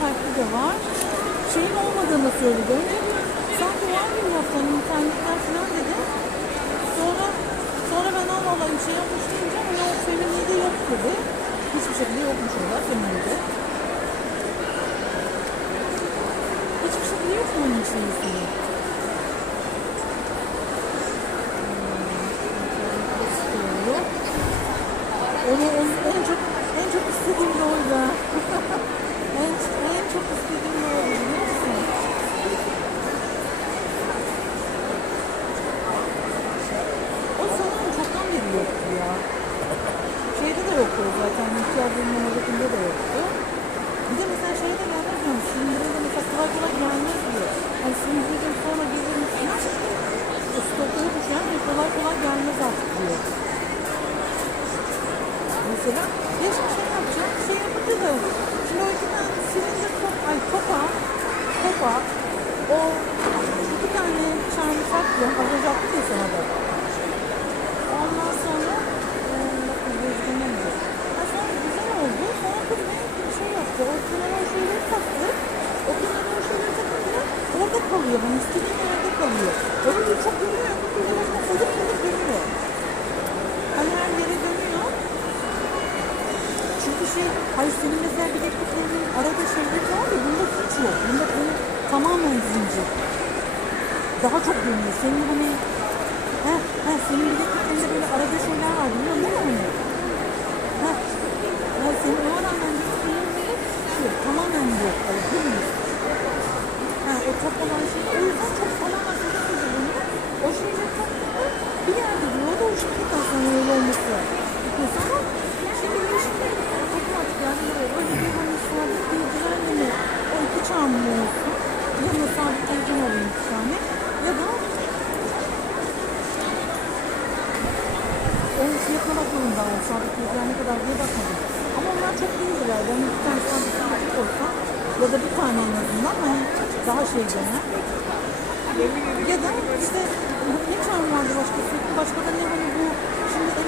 de var. Şeyin olmadığını söyledi. Önce sanki var yaptı hani internetten falan dedi. Sonra sonra ben Allah Allah bir şey yapmış deyince hani o feminide yok dedi. Hiçbir şekilde yokmuş orada feminide. Hiçbir şekilde yok mu onun içerisinde? istiyorum. Onu, onu en çok en çok istediğim de oydu. ha. en, en çok istediğim de oydu biliyor musun? O sanırım çoktan beri yoktu ya. Şeyde de yoktu o zaten. Mülkiyatların numarasında da yoktu. Bir de mesela şeye de gelmez yani sindirede mesela kolay kolay gelmez diyor. Hani sindirden sonra gelir falan. O stoklara düşen ve kolay kolay gelmez artık diyor. Mesela bir şey yapacağım. Şey da şimdi o iki tane silindir top, ay topa, topa o iki tane çarmı saklı. Az önce attım ya sana da. Ondan sonra eee bakın gözlememiz. Ha sonra güzel oldu. Sonra kız ne bir şey yaptı. O kenara o şeyleri taktı. O kenara o şeyleri takınca orada kalıyor. Hani istediğin yerde kalıyor. Öyle bir çok dönüyor. Koyduk koyduk dönüyor. Hani her yere dönüyor. Çünkü şey, hayır senin mesela bilekliklerinin arada şeyleri var ya bunda hiç yok. Bunda böyle tamamen zincir. Daha çok dönüyor. Senin hani He, he, senin bilekliklerinde böyle arada şeyler var biliyorsun değil mi hani? He, he, senin o bilekliklerinde şey, tamamen yok. Böyle dümdüz. Ha, o top olan şey, o yüzden çok tamamen çok dönüyor. O şeyleri taktığında bir yerde duruyor. O da hoşuma sonra öyle olması. Mesela şimdi bu işte otomatik yani böyle öyle bir hani sabit bir düzenleme o iki çarmıh olsun. Yanına sabit düzen alayım iki tane. Ya da onun fiyatına bakmadım daha o sabit düzen ne kadar diye bakmadım. Ama onlar çok iyi herhalde. Hani bir tane sabit sabit olsa ya da bir tane en azından hani daha şey gene. Ya da işte ne çarmıh vardı başka? Başka da ne hani bu şimdi ele